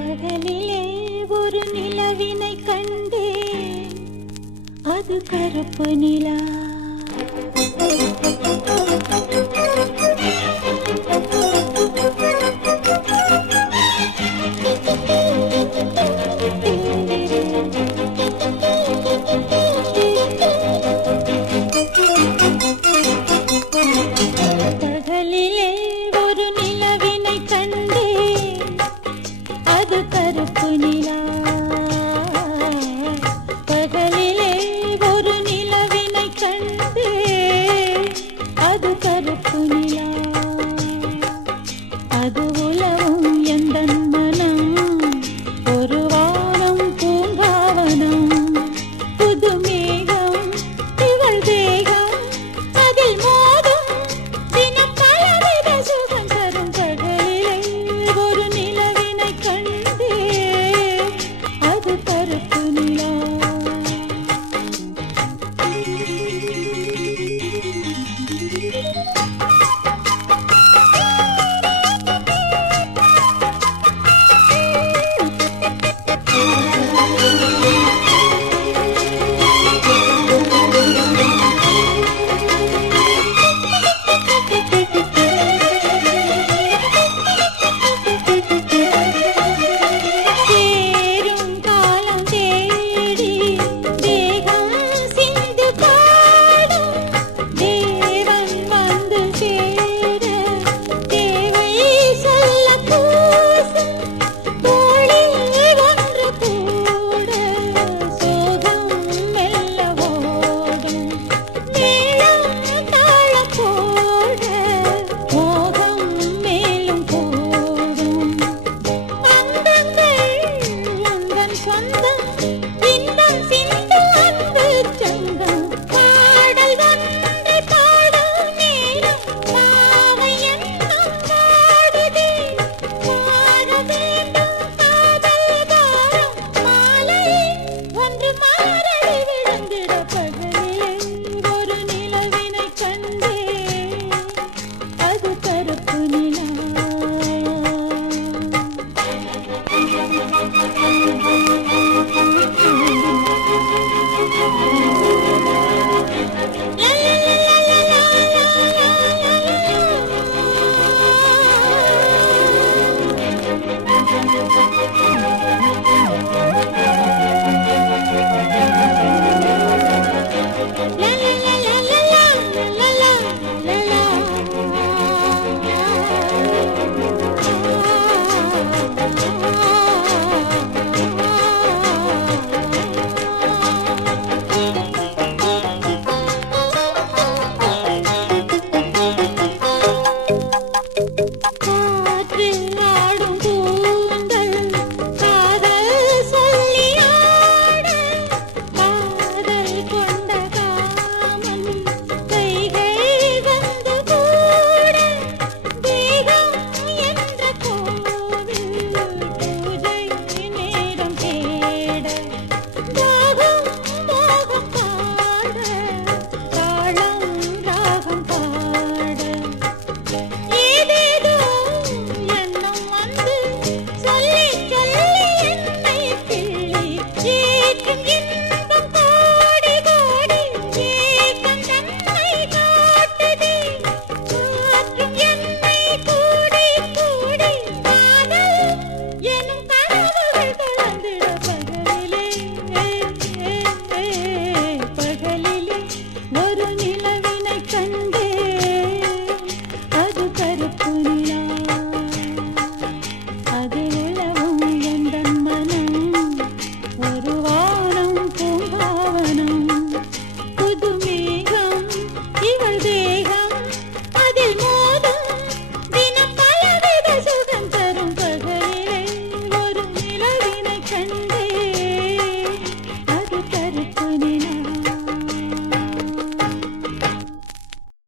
பகலிலே ஒரு நிலவினை கண்டேன். அது கருப்பு நிலா. நிலவினை கண்டேன் அது கருப்பு நிலா. சொந்தம் இன்பம் சிந்து